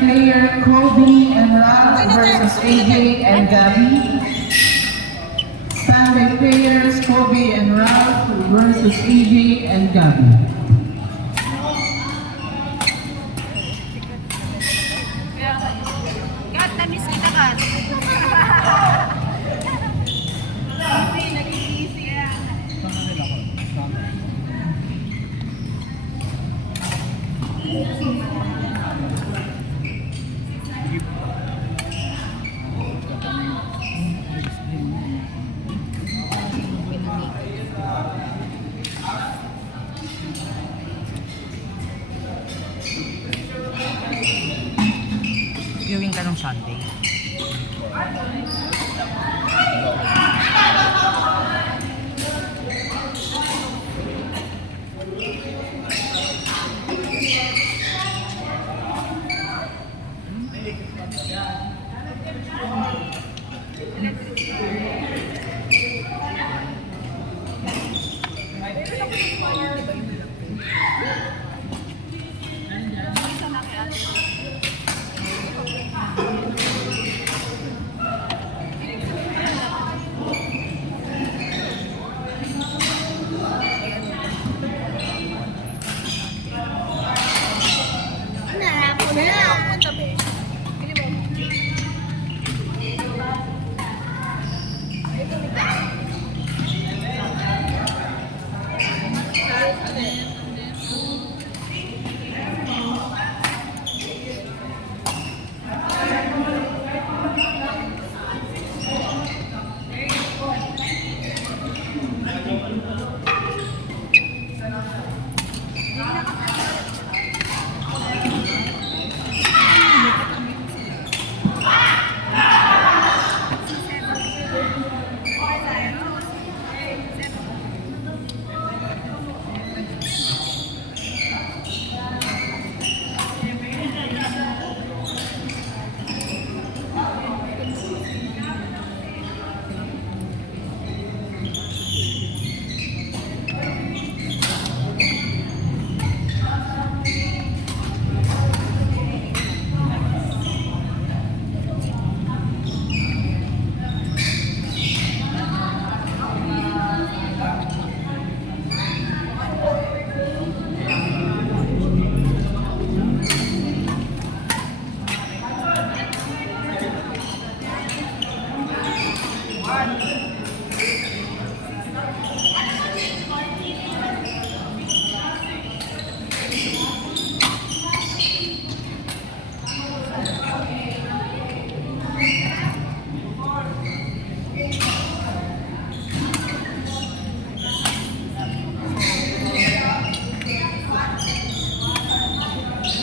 player Kobe and Ralph versus AJ and Gabby. Standby players Kobe and Ralph versus AJ and Gabby. Kat, na-miss kita, Kat. Nag-easy yan. Viewing ka nung Sunday.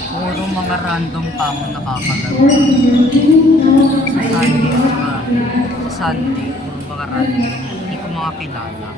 Puro mga random tao nakakalaro. Sa Sunday, puro mga random. Hindi ko mga kilala.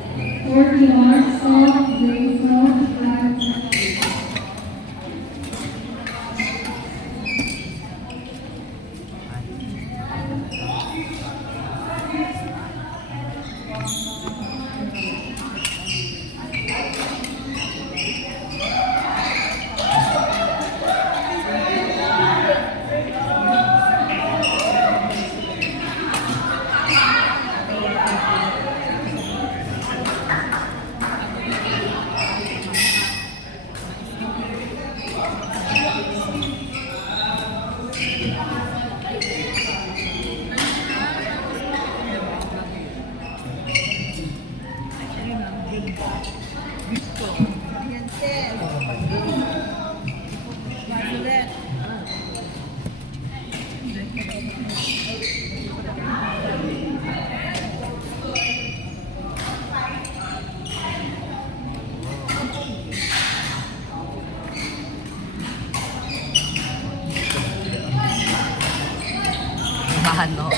Ano?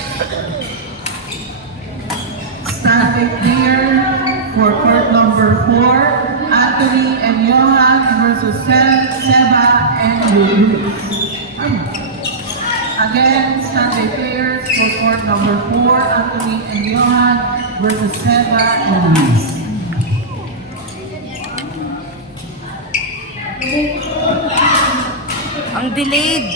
Standby player for court number 4, Anthony and Johan versus Seba and Luis. Again, standby players for court number 4, Anthony and Johan versus Seba and Luis. Ang delayed.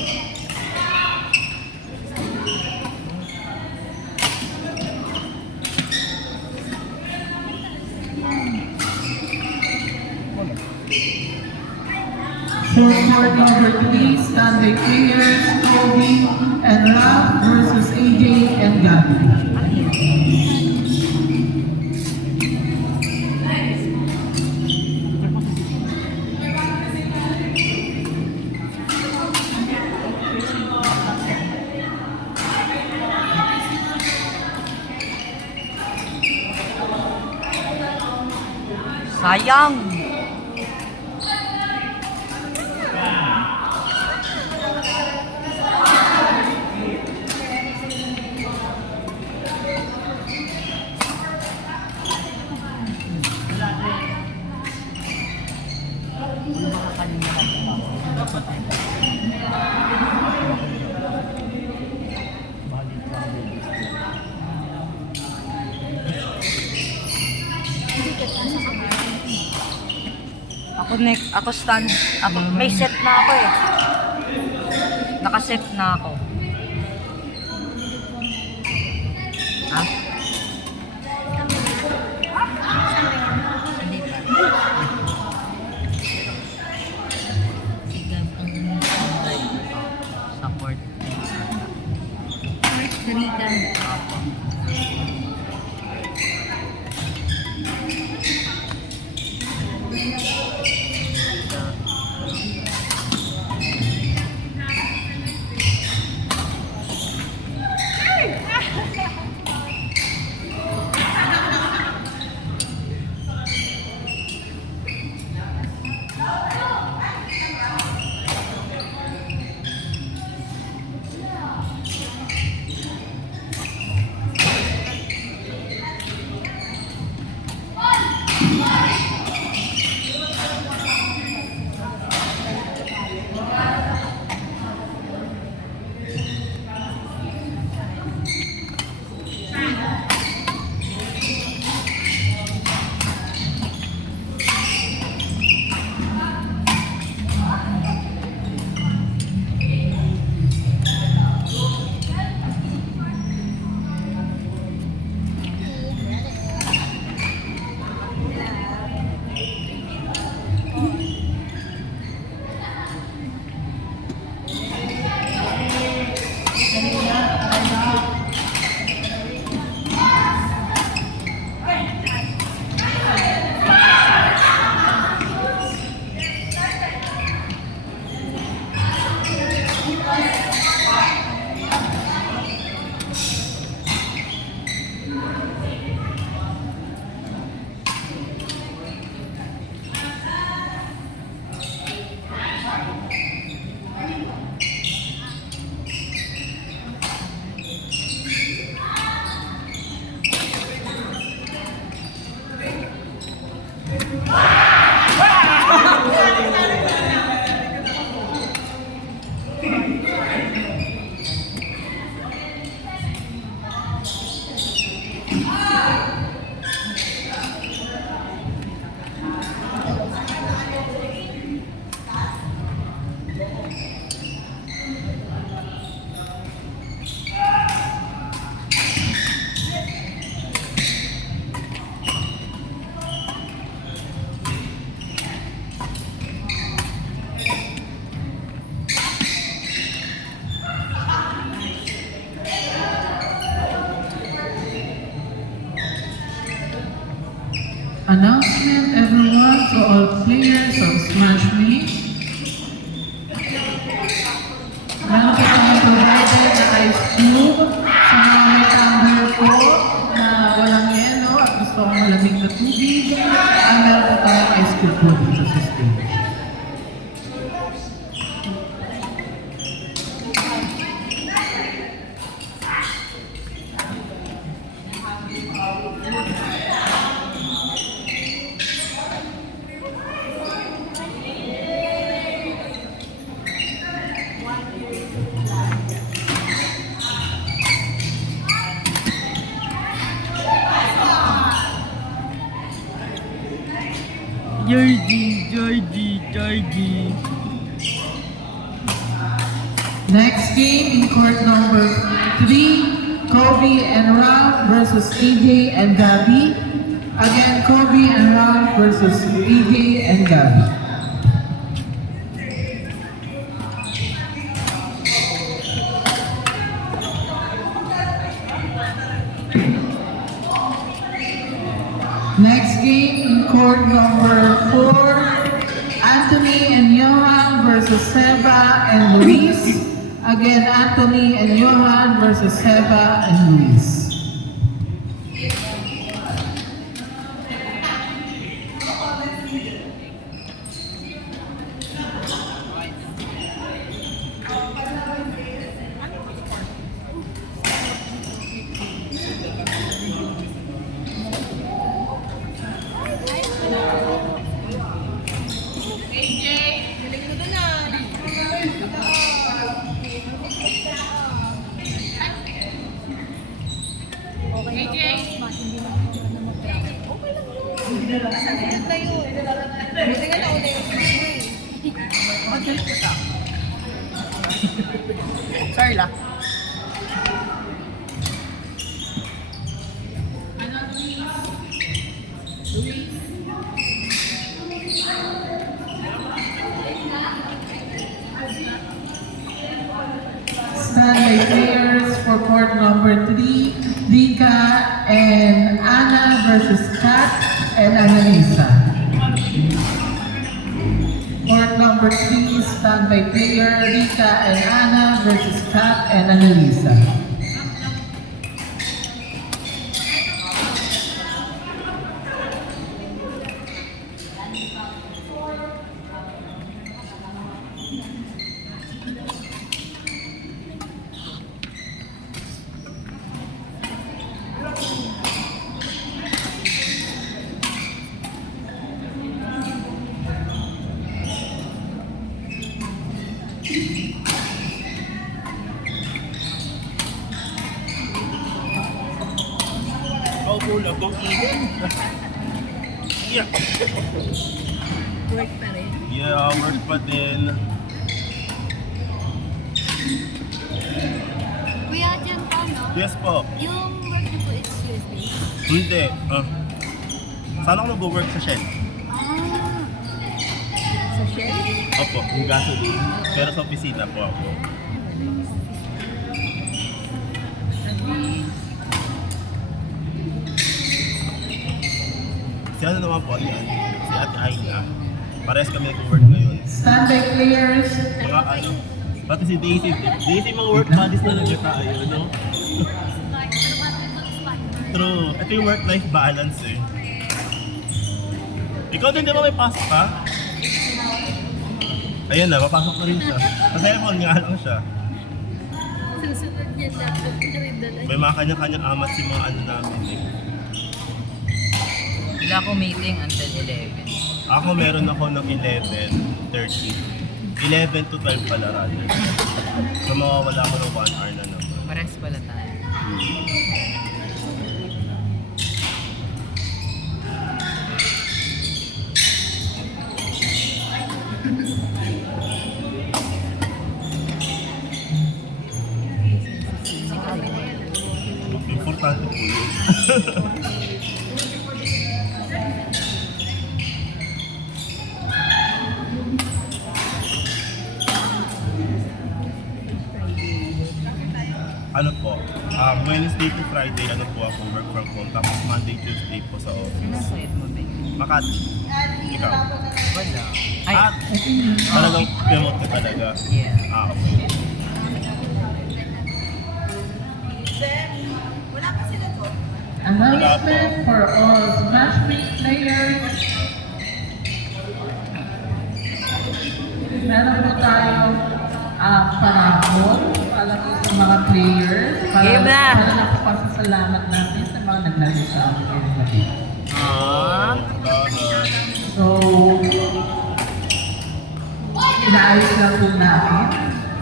For court number 3, Sunday players, Kobe and Ralph versus AJ and Gabby. Sayang! Ako stand, ako, may set na ako eh. Nakaset na ako. Ha? Support. Announcement everyone to all players of Smash Me. Meron po kami provided na ice cube sa mga may tumbler po na walang yelo at gusto kong malamig na tubig. Meron po tayong ice cube po dito sa stage. Georgie. Next game in court number 3, Kobe and Ralph versus AJ and Gabby. Again, Kobe and Ralph versus AJ and Gabby. in court number 4, Anthony and Johan versus Seba and Luis. Again, Anthony and Johan versus Seba and Luis. Sorry lang. Standby players for court number 3, Rika and Anna versus Kat and Annalisa. Court number 3, standby player, Rika and Anna versus Kat and Annalisa. Oh, cool. Ako. Yeah. Work pa rin. Yeah, work pa din. Kuya, dyan pa, no? Yes po. Yung work niyo po is USB. Hindi. Sana ako mag-work sa Shell. Ah. Sa Shell? Opo, yung gasoline. Pero sa opisina po ako. Si ano naman po yan? Si Ate Aina. Parehas kami nag-work ngayon. Standby players, Mga ano. Pati si Daisy. Daisy, mga work buddies na lang tayo, no? True. Ito yung work-life balance eh. Ikaw din di ba may pasok ka? Ayan na, mapasok na rin siya. Sa cellphone nga lang siya. Susunod niya laptop na rin dala. May mga kanya-kanyang amat si mga ano namin eh. Wala akong meeting until 11. Ako meron ako ng 11:30. 11 to 12 pala rather. So mawawala ako ng 1 hour na naman. Pares pala tayo. Importante po yun. Ano po, Wednesday to Friday, ano po ako, work from home. Tapos Monday, Tuesday po sa Ano office. side mo, Ben? Makati. Ikaw. Wala. Ay, Ah, talagang promote ka talaga. yeah. Ah, okay. announcement for all Smashmate players. Meron po tayong panahon para po sa mga players. Game na! Para na po pasasalamat natin sa mga naglaro sa akin. Ah. So, inaayos lang po namin.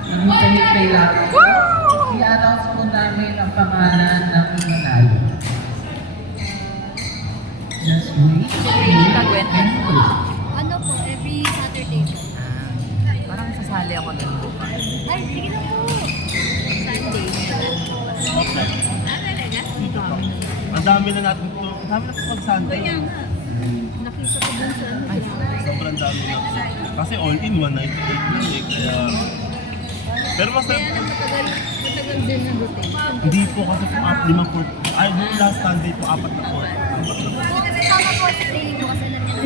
Nangintay-hintay lang po. I-announce po namin ang pangalan ng nanalo. Just wait. Tagwente. Ano po, every Saturday po. Parang sasali ako dun bukas. Ay, sige na po. Sunday. Okay. Ah, talaga? Ang dami na natin to. Ang dami na po pag-Sunday. Kaya nga. Nakita ko dun sa ano. Ay, Sobrang dami na. Kasi all in 198 lang eh. Kaya... Pero mas Kaya na matagal din ng rotation. hindi po kasi po 5 po. Ay, yung last Sunday po 4 na po. 4 na po. Kasama po kasi training ko kasi lang yan.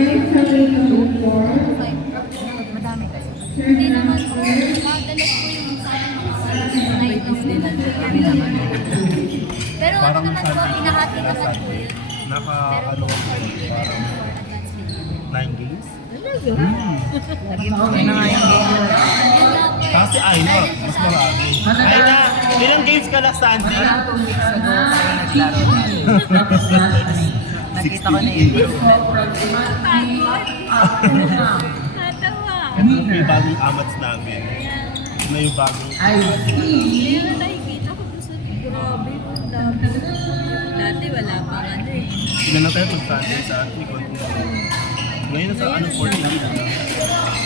Madami kayo. Hindi naman po. Madalas po yung sa akin mga night of nila. Kami naman. Pero ano Parang naman po, Sunday, pinahati naman po Sunday. yun. Naka, Pero ano po, ako, for beginner parang and for advanced beginner. 9 games? Naging okay na nga yung game. Yun nga po eh. Kasi Ayla, mas marami. Ayla, ilang games ka na Sunday? Parang 2 weeks ago tayo naglaro. Nakita ko na yung improvement. Natawa. Ito yung bagong amats namin. Ito na yung bagong... Kaya na nakikita ko gusto grabe yung dami. Dati wala pa ano eh. Sila na tayo pag Sunday sa Nicon. Ngayon nasa ano, 40 na.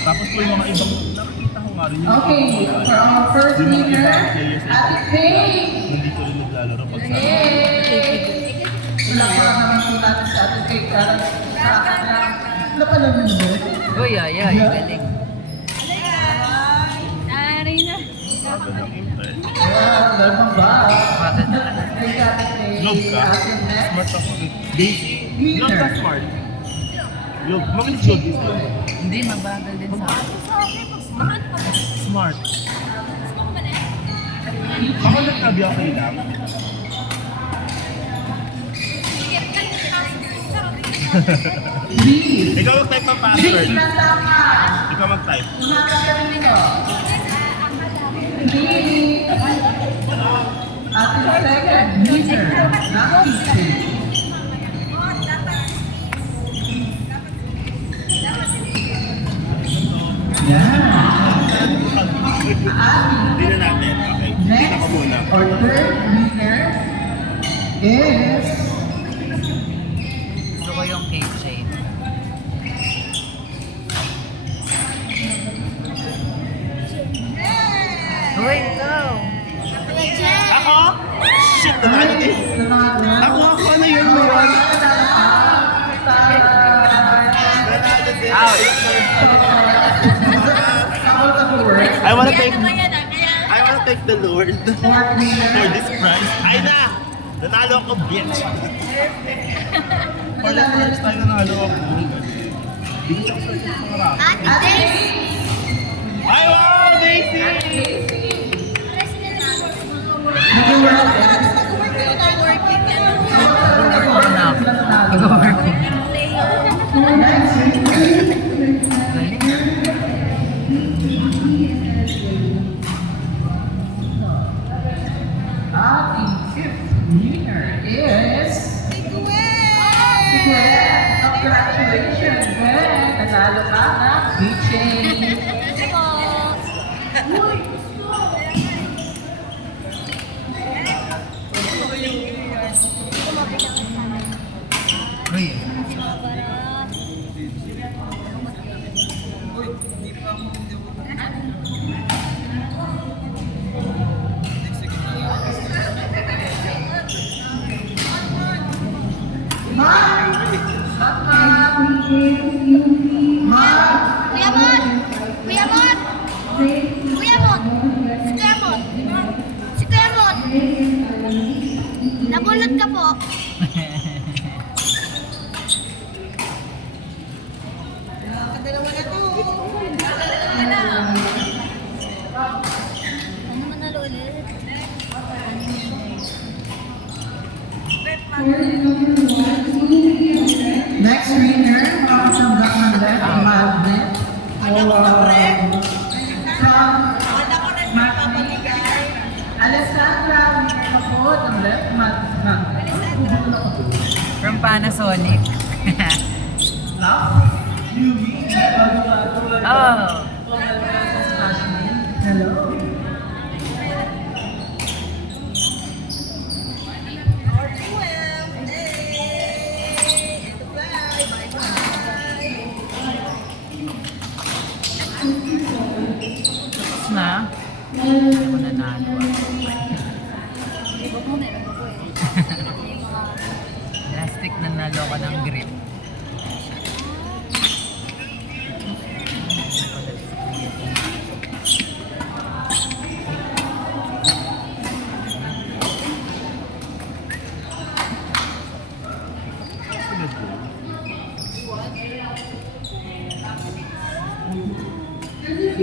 Tapos po yung mga ibang nakikita ko nga rin yung Okay, for our first yung mga winner, ibang players ay Ate Faye. nandito rin naglalaro pag Sunday. Wala pa naman po natin sa Ate Faye. Parang sa akin na, wala pa naman yun. Uy, ay, galing. Ari na. Bago ng impress. Yeah, meron ba? Bakit? Thank you, Ate Faye. Globe ka? Ate Net. Smart ako. Daisy. Globe ka smart. Globe. Magaling Globe is Globe. Hindi, mabagal din sa akin. So, okay po. Smart po. Smart. Smart ba na? Ako nagtabi ako kay Lam. Please. Ikaw mag-type ng password. Please, kasama. Ikaw mag-type. Kumakasabi nyo. Please. Ate second winner. Nakikita. Hindi na natin. Okay. Tingnan ko muna. Our third winner is Gusto ko yung cake chain. Uy, ikaw! Ako? Shit, nanalo din. Ako, ano yun mo yun? Nanalo din. I wanna thank the Lord for this prize. Ay na! Nanalo ako, bitch! For the first time, nanalo ako. Hindi ko sa mga rap. Ay, wow! Daisy! Nag-work na ako. Nag-work ko. Galing. ating fifth winner is si Gwen. Congratulations, Gwen. Nanalo ka ng keychain. Uy, Kuya Mon! Kuya Mon! Kuya Mon! Si Kuya Mon! Si Kuya Mon! Nabulot ka po. Ano manalo ulit? Next winner, makatanggap ng left magnet. From Alessandra, winner na po ng left magnet. from Panasonic. Oh, Hello. tapos na. Ako nanalo. Ibot mo, meron ako eh. May mga... Plastic na nalo ko ng grip. No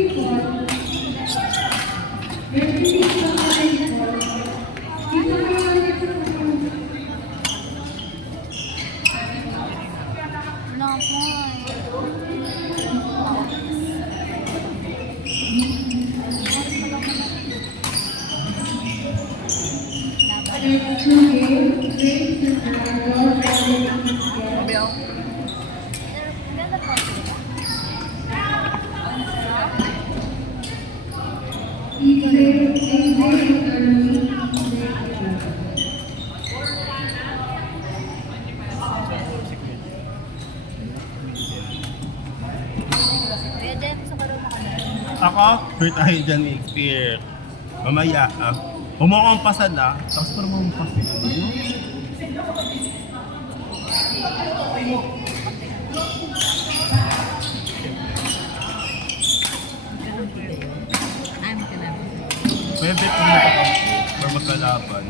Ako, hurt tayo dyan ni Fear. Mamaya, huwag mo akong pasad tapos parang mo pasad. May bet mo na ako for magkalaban.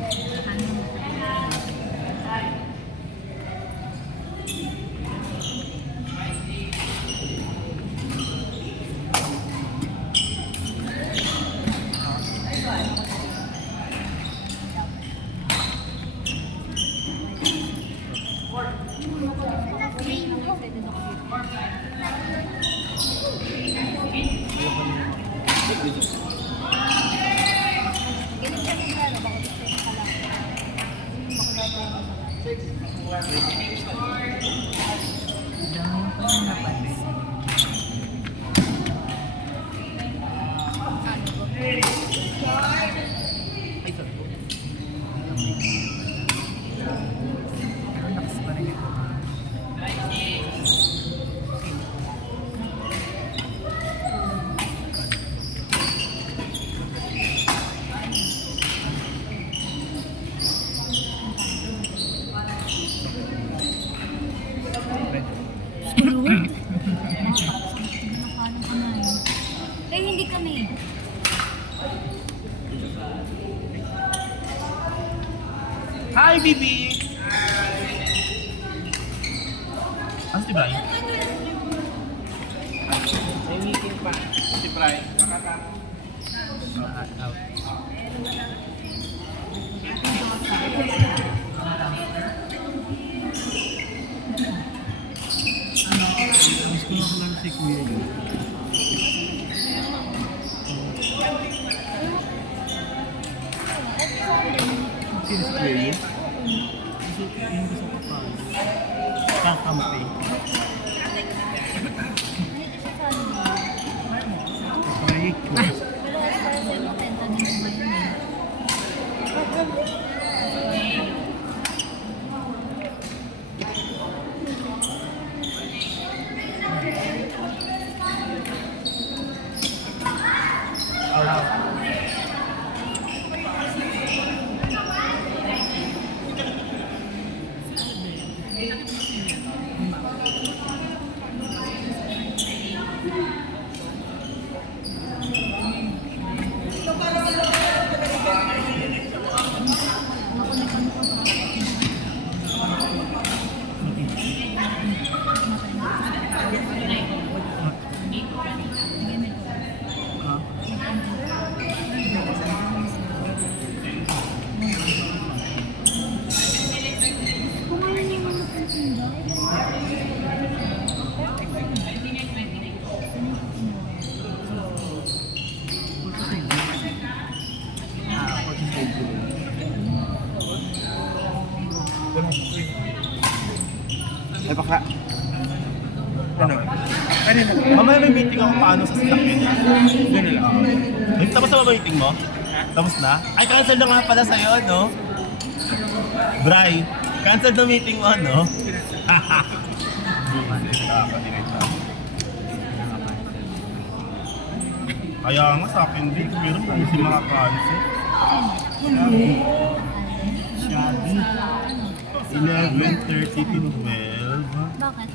Eh, hindi kami. Hi, Bibi! Ano si Brian? May meeting pa. Si Brian. Miss ko lang lang si Kuya yun. Sino si Kuya yun? Kasi yung gusto ko pa. Kakampi. Right. Pero as far as I know, tenta din naman yun eh. Ay, baka... Ano? Mamaya may meeting ako paano sa sasakyan. Yun na lang. Tapos na ba meeting mo? Tapos na? Ay, cancel na nga pala sa'yo, no? Bray, cancel na meeting mo, no? Haha. Kaya nga sa akin din, pero kung si mga cancel. Shabi. 11:30 to 12. Bakit?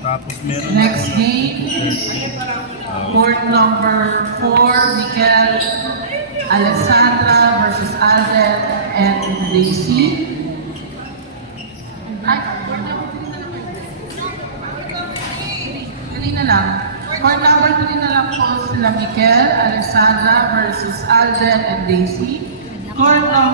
Tapos meron Next ako ng game. 2:30. Court number 4, Mikel Alexandra versus Alden and Daisy. Ay, court number 3 na lang kayo. 3 na lang. Court number 3 na lang po sila Mikel. Mikel Alessandra versus Alden and Daisy. Court number